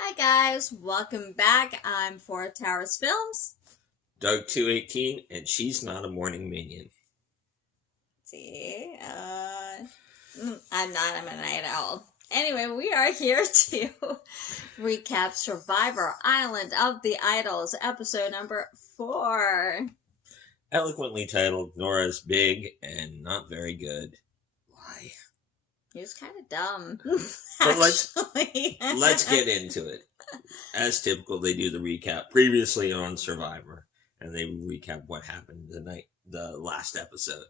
Hi guys, welcome back. I'm for Towers Films. Doug 218, and she's not a morning minion. See, I'm not. I'm a night owl. Anyway, we are here to recap Survivor Island of the Idols, episode number 4. Eloquently titled Nora's Big and Not Very Good. Why? He was kind of dumb. But let's get into it. As typical, they do the recap previously on Survivor, and they recap what happened the last episode.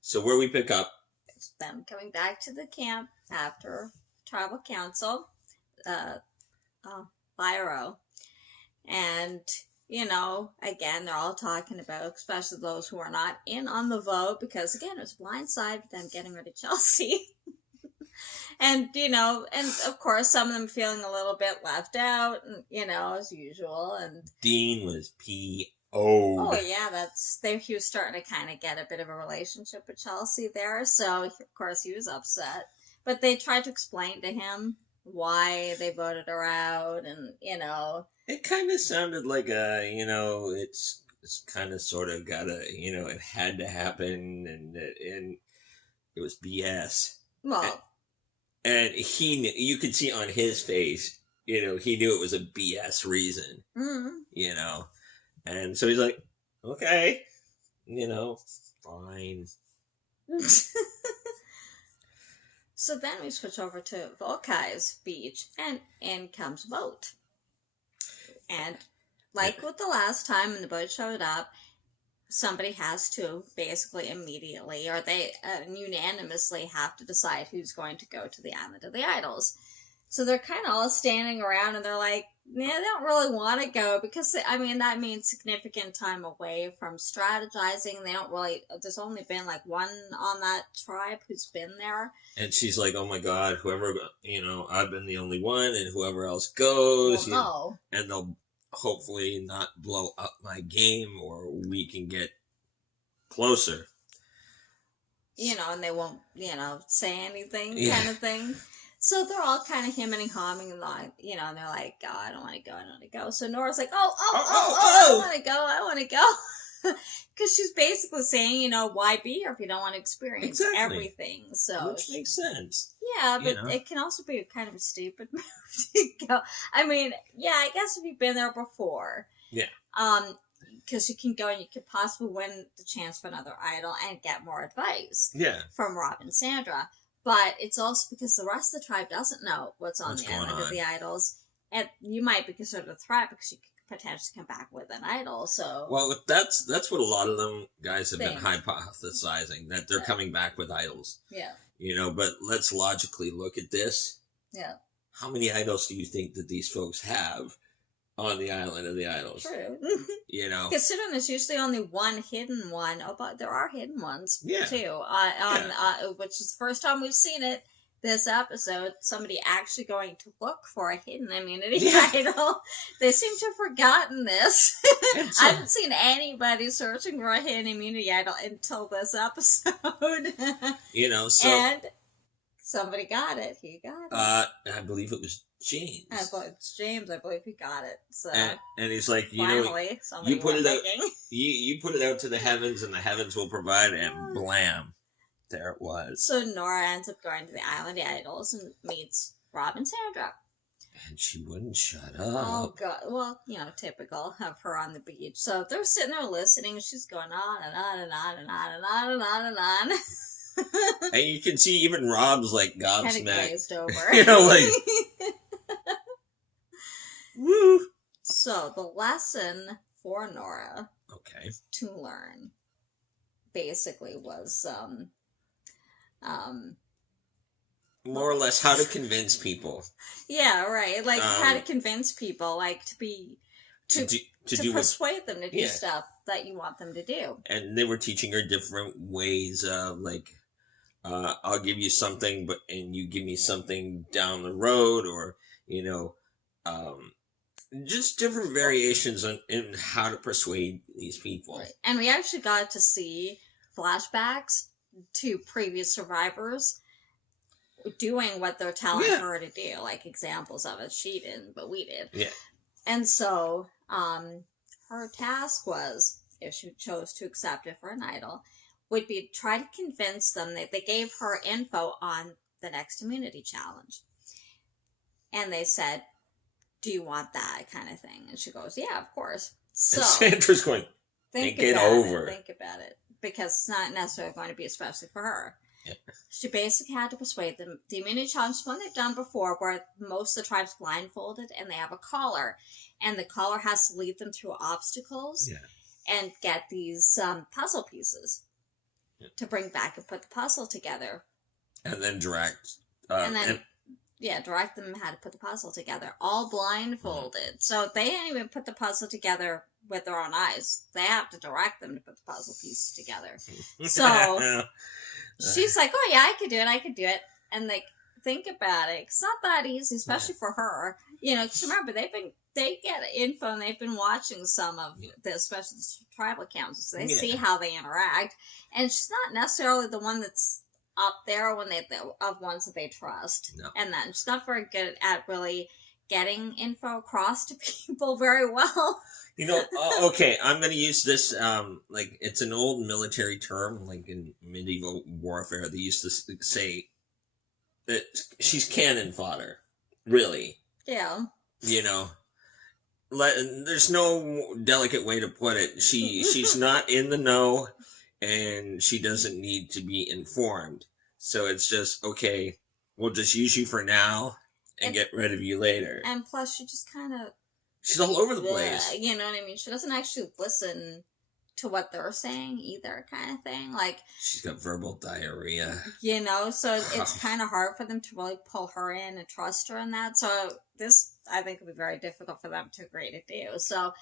So where we pick up, it's them coming back to the camp after tribal council, Byro, and again, they're all talking about, especially those who are not in on the vote, because again, it was blindside them getting rid of Chelsea. And, and of course, some of them feeling a little bit left out, and, as usual. And Dean was P.O. Oh, yeah, he was starting to kind of get a bit of a relationship with Chelsea there. So, of course, he was upset. But they tried to explain to him why they voted her out, and, It kind of sounded like it's kind of sort of got it had to happen, and it was BS. Well... And you could see on his face, he knew it was a BS reason, And so he's like, okay, fine. So then we switch over to Volkai's beach, and in comes a boat. And like with the last time when the boat showed up, somebody has to basically immediately, or they unanimously have to decide who's going to go to the Island of the Idols. So they're kind of all standing around, and they're like, yeah, they don't really want to go, because, that means significant time away from strategizing. They don't really, there's only been like one on that tribe who's been there. And she's like, oh my God, whoever, I've been the only one, and whoever else goes, and they'll hopefully not blow up my game, or we can get closer. And they won't, say anything kind of thing. So they're all kind of hemming and hawing, and and they're like, oh, I don't want to go. So Nora's like, I want to go. Because she's basically saying, why be here if you don't want to experience everything? So which makes sense. Yeah, but it can also be kind of a stupid move to go. I guess if you've been there before. Yeah. Because you can go and you could possibly win the chance for another idol and get more advice. Yeah. From Rob and Sandra. But it's also because the rest of the tribe doesn't know what's on the Island of the Idols. And you might be considered a threat because you could potentially come back with an idol. So, well, that's what a lot of them guys have been hypothesizing, that they're coming back with idols. Yeah. But let's logically look at this. Yeah. How many idols do you think that these folks have on the Island of the Idols? True. Considering there's usually only one hidden one. Oh, but there are hidden ones too. Which is the first time we've seen it this episode. Somebody actually going to look for a hidden immunity idol. They seem to have forgotten this. I haven't seen anybody searching for a hidden immunity idol until this episode. And somebody got it. He got it. I believe it was James. I believe he got it. So and he's like, finally, you put it out. You put it out to the heavens, and the heavens will provide. And blam, there it was. So Nora ends up going to the Island of the Idols and meets Rob and Sandra. And she wouldn't shut up. Oh God! Well, typical of her on the beach. So they're sitting there listening. She's going on and on and on and on and on and on and on. And you can see even Rob's like gobsmacked. Kind of glazed over. Woo. So the lesson for Nora, to learn, basically was more or less how to convince people. Yeah, right. Like how to convince people, like to persuade them to do stuff that you want them to do. And they were teaching her different ways of I'll give you something, and you give me something down the road, or just different variations in how to persuade these people. Right. And we actually got to see flashbacks to previous survivors doing what they're telling Yeah. her to do, like examples of it. She didn't, but we did. Yeah. And so, her task was, if she chose to accept it for an idol, would be try to convince them that they gave her info on the next immunity challenge. And they said, do you want that kind of thing? And she goes, yeah, of course. So And Sandra's going, think it over. Think about it. Because it's not necessarily going to be especially for her. Yeah. She basically had to persuade them. The immunity challenge is one they've done before where most of the tribe's blindfolded and they have a collar. And the collar has to lead them through obstacles and get these puzzle pieces to bring back and put the puzzle together. And then direct. Direct them how to put the puzzle together, all blindfolded. So they didn't even put the puzzle together with their own eyes. They have to direct them to put the puzzle pieces together. So she's like, oh yeah, I could do it. And like, think about it. It's not that easy, especially for her. You know, because remember, they get info and they've been watching some of this, especially the tribal councils. So they see how they interact. And she's not necessarily the one that's up there when of ones that they trust. No. And then she's not very good at really getting info across to people very well. You know, okay, I'm going to use this, like, it's an old military term, like in medieval warfare, they used to say that she's cannon fodder, really. Yeah. You know, there's no delicate way to put it. She's not in the know, and she doesn't need to be informed. So it's just, okay, we'll just use you for now and get rid of you later. And plus, she just kind of... She's all over the place. You know what I mean? She doesn't actually listen to what they're saying either, kind of thing. Like, she's got verbal diarrhea. You know, so it's kind of hard for them to really pull her in and trust her in that. So this, I think, would be very difficult for them to agree to do. So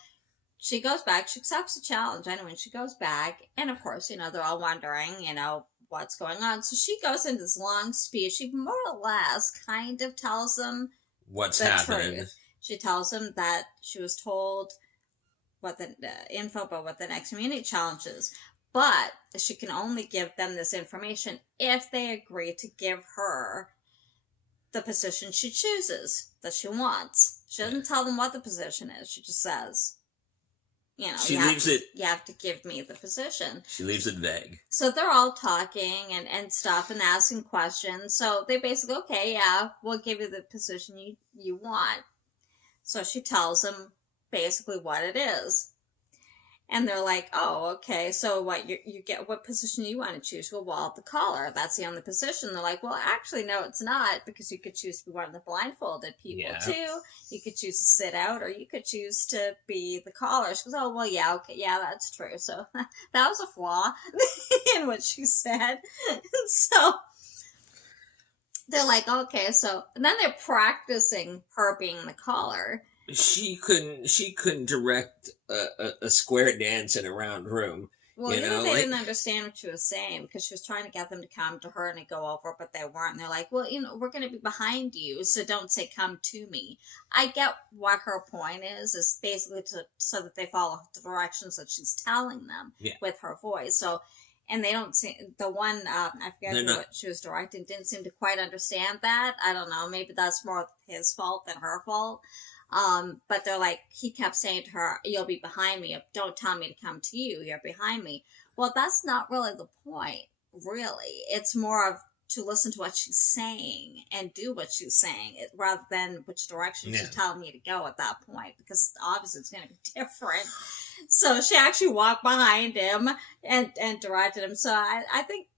she goes back. She accepts the challenge anyway. She goes back. And, of course, you know, they're all wondering, you know, what's going on. So she goes into this long speech. She more or less kind of tells them what's happening. Truth. She tells them that she was told what the info about what the next immunity challenge is, but she can only give them this information if they agree to give her the position she chooses, that she wants. She doesn't tell them what the position is. She just says, you know, you have to give me the position. She leaves it vague. So they're all talking and stuff and asking questions. So they basically, okay, yeah, we'll give you the position you want. So she tells them basically what it is. And they're like, oh, okay, so what, you get, what position do you want to choose? Well, the collar, that's the only position. They're like, well, actually, no, it's not, because you could choose to be one of the blindfolded people, too. You could choose to sit out, or you could choose to be the collar. She goes, oh, well, yeah, okay, yeah, that's true. So that was a flaw in what she said. So they're like, okay, so, and then they're practicing her being the collar. She couldn't direct a square dance in a round room. Well, they didn't understand what she was saying, because she was trying to get them to come to her and to go over, but they weren't. And they're like, well, you know, we're going to be behind you, so don't say come to me. I get what her point is basically so that they follow the directions that she's telling them with her voice. So, and they don't see, the one, I forget what she was directing, didn't seem to quite understand that. I don't know, maybe that's more his fault than her fault. But they're like, he kept saying to her, you'll be behind me. Don't tell me to come to you. You're behind me. Well, that's not really the point, really. It's more of to listen to what she's saying and do what she's saying, rather than which direction she's telling me to go at that point, because obviously it's going to be different. So she actually walked behind him and directed him. So I think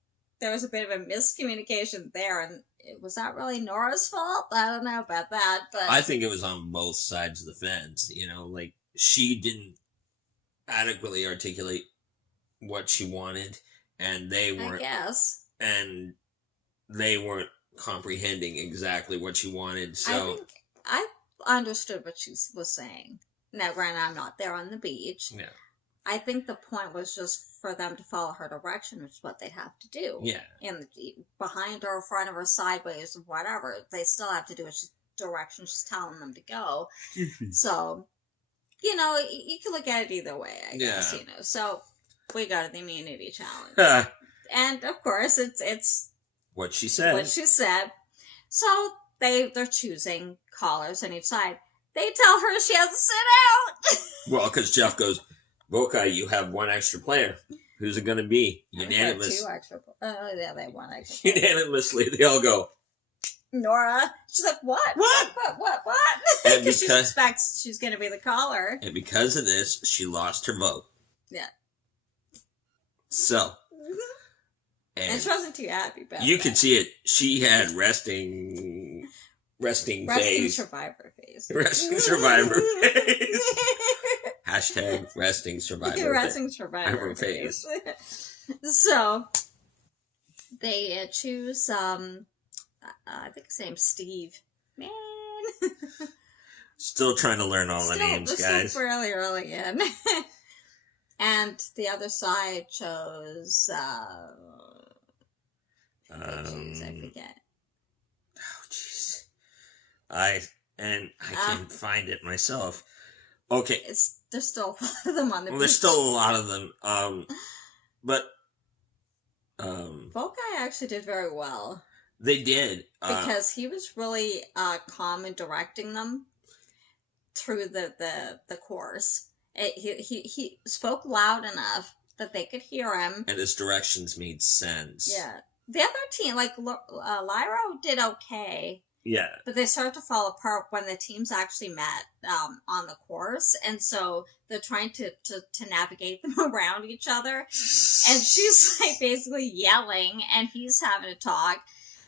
there was a bit of a miscommunication there, and was that really Nora's fault? I don't know about that, but I think it was on both sides of the fence. You know, like, she didn't adequately articulate what she wanted, and they weren't. I guess. And they weren't comprehending exactly what she wanted. So I think I understood what she was saying. Now, granted, I'm not there on the beach. Yeah. I think the point was just for them to follow her direction, which is what they'd have to do. Yeah. And behind her, front of her, sideways, whatever, they still have to do what direction she's telling them to go. So, you know, you can look at it either way, I guess, you know. So, we go to the immunity challenge. And, of course, it's what she said. What she said. So they're choosing callers on each side. They tell her she has to sit out. Well, because Jeff goes, Volkei, you have one extra player. Who's it going to be? Unanimous. Two extra. Yeah, they have one extra. Unanimously, they all go, Nora. She's like, what? What? And Because she suspects she's going to be the caller. And because of this, she lost her vote. Yeah. So. And she wasn't too happy about you that. could see it. She had resting phase. Survivor phase. Resting survivor phase. Hashtag resting survivor Resting survivor phase. So, they choose, I think his name's Steve. Man. Still trying to learn all the names, guys. Still fairly early in. And the other side chose, I forget. Oh, jeez. I can't find it myself. Okay. There's still a lot of them on the beach. There's still a lot of them. But Volkei actually did very well. They did. Because he was really calm in directing them through the course. He spoke loud enough that they could hear him. And his directions made sense. Yeah. The other team, like Lyra did okay. Yeah. But they start to fall apart when the teams actually met on the course. And so they're trying to navigate them around each other. And she's like basically yelling and he's having to talk.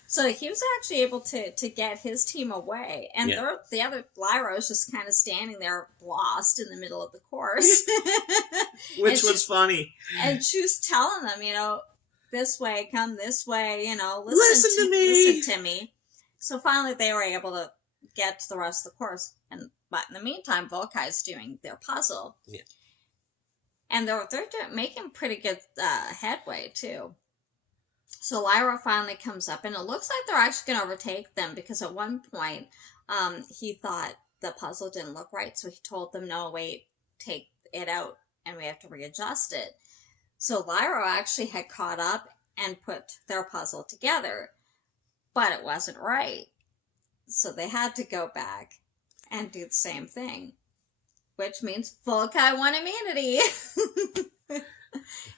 So he was actually able to get his team away. And the other Lyra was just kind of standing there lost in the middle of the course. Which was funny. And she was telling them, this way, come this way, listen to me. Listen to me. So finally they were able to get to the rest of the course. But in the meantime, Volkei's doing their puzzle. Yeah. And they're making pretty good headway, too. So Lyra finally comes up, and it looks like they're actually going to overtake them, because at one point, he thought the puzzle didn't look right, so he told them, no, wait, take it out, and we have to readjust it. So Lyra actually had caught up and put their puzzle together, but it wasn't right. So they had to go back and do the same thing, which means Volkei won immunity.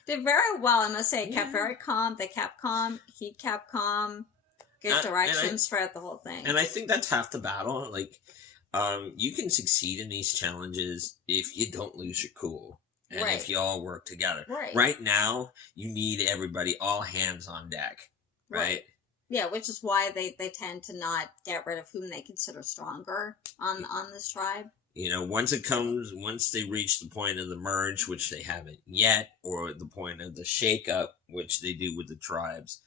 Did very well, I must say. Kept very calm. They kept calm. He kept calm. Good directions throughout the whole thing. And I think that's half the battle. Like, you can succeed in these challenges if you don't lose your cool. And if you all work together. Right now, you need everybody, all hands on deck. Right? Yeah, which is why they tend to not get rid of whom they consider stronger on this tribe. Once they reach the point of the merge, which they haven't yet, or the point of the shake-up, which they do with the tribes,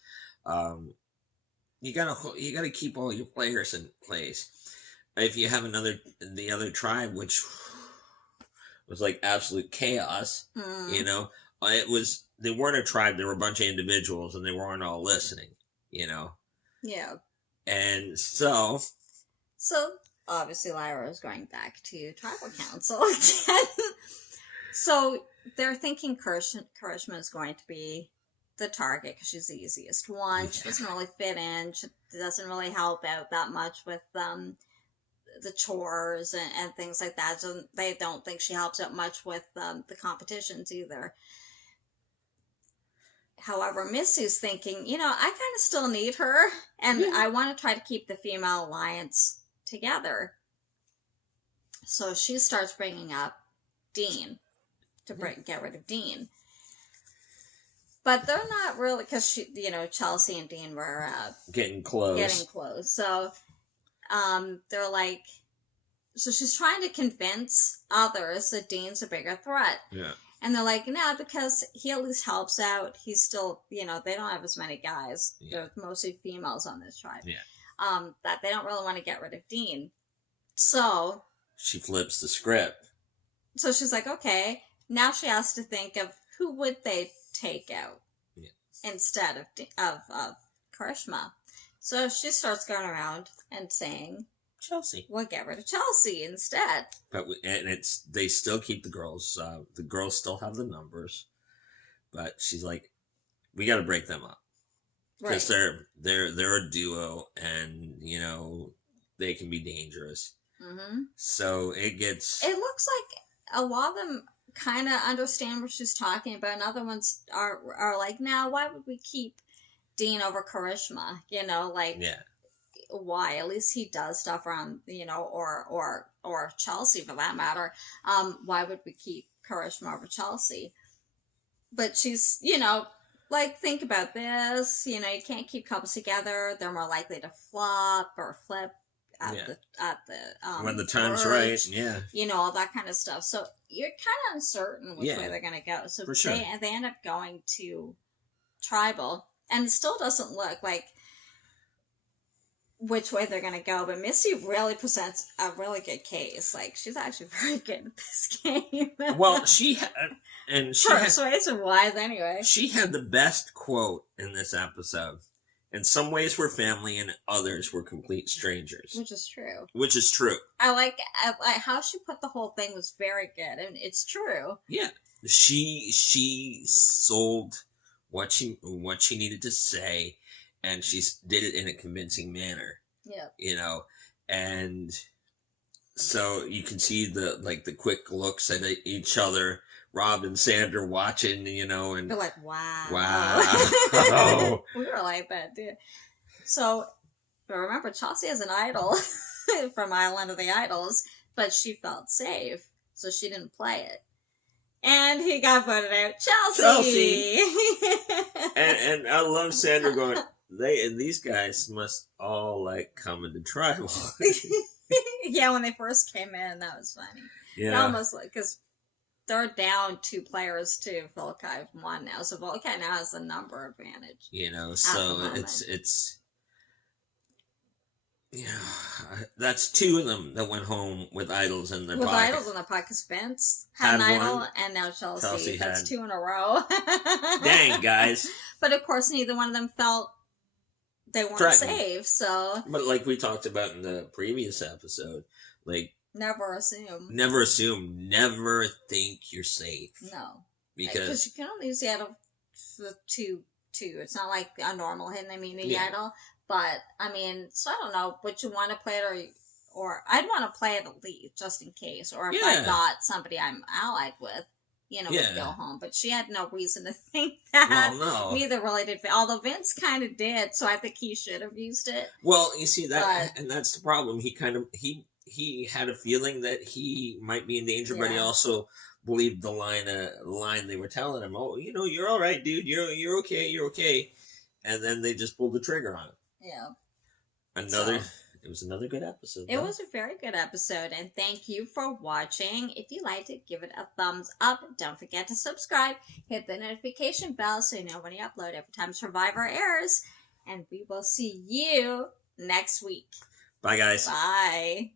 you gotta keep all your players in place. If you have the other tribe, which was like absolute chaos, they weren't a tribe, they were a bunch of individuals, and they weren't all listening, Yeah. And so obviously Lyra is going back to tribal council again. So they're thinking Karishma is going to be the target because she's the easiest one. She doesn't really fit in. She doesn't really help out that much with the chores and things like that. So they don't think she helps out much with the competitions either. However, Missy's thinking, I kind of still need her, and I want to try to keep the female alliance together. So she starts bringing up Dean to get rid of Dean. But they're not really, because Chelsea and Dean were getting close. So they're like, so she's trying to convince others that Dean's a bigger threat. Yeah. And they're like, no, because he at least helps out. He's still, they don't have as many guys. Yeah. They're mostly females on this tribe. Yeah. That they don't really want to get rid of Dean. So she flips the script. So she's like, okay. Now she has to think of who would they take out instead of Karishma. So she starts going around and saying, Chelsea. We'll get rid of Chelsea instead. But they still keep the girls. The girls still have the numbers, but she's like, we got to break them up. because they're a duo, and you know they can be dangerous. Mm-hmm. So it gets. It looks like a lot of them kind of understand what she's talking about, and other ones are like, now why would we keep Dean over Karishma? You know, like Yeah. why? At least he does stuff around, you know, or Chelsea for that matter. Why would we keep Karishma over Chelsea? But she's, you know, like, think about this. You know, you can't keep couples together. They're more likely to flop or flip at the when the time's verge, right. Yeah. you know, all that kind of stuff. So you're kind of uncertain which way they're going to go. So for sure. they end up going to Tribal, and it still doesn't look like which way they're going to go, but Missy really presents a really good case. Like, she's actually very good at this game. Well, she had persuasive wise anyway. She had the best quote in this episode. In some ways we're family, and others were complete strangers. Which is true. Which is true. I like how she put the whole thing was very good, and it's true. Yeah. She sold what she needed to say, and she did it in a convincing manner. Yeah. You know, and so you can see the quick looks at each other, Rob and Sandra watching, you know, and they're like, wow. Wow. We were like that, too. So, but remember, Chelsea has an idol from Island of the Idols, but she felt safe, so she didn't play it. And he got voted out. Chelsea! and I love Sandra going, these guys must all like come into Tribal. Yeah, when they first came in, that was funny. Yeah. It almost like, because they're down 2 players to Volkai 1 now, so Volkai now has the number advantage. You know, so it's yeah, that's 2 of them that went home with idols in their pocket. With idols in their pocket, because Vince had an idol, one, and now Chelsea. Chelsea That's had 2 in a row. Dang, guys. But of course, neither one of them felt they weren't threatened. safe, so. But like we talked about in the previous episode, like, Never assume. never assume, never think you're safe. No. Because you can only use the idol for two. It's not like a normal hidden immunity idol. But, I mean, so I don't know, would you want to play it or I'd want to play it at least, just in case. Or if I thought somebody I'm allied with, you know, would go home. But she had no reason to think that. Well, no. Neither really did. Although Vince kind of did, so I think he should have used it. Well, you see, and that's the problem. He had a feeling that he might be in danger, but he also believed the line they were telling him. Oh, you know, you're all right, dude. You're okay. And then they just pulled the trigger on him. Yeah. It was another good episode. It was a very good episode, and thank you for watching. If you liked it, give it a thumbs up. Don't forget to subscribe. Hit the notification bell so you know when you upload every time Survivor airs. And we will see you next week. Bye, guys. Bye.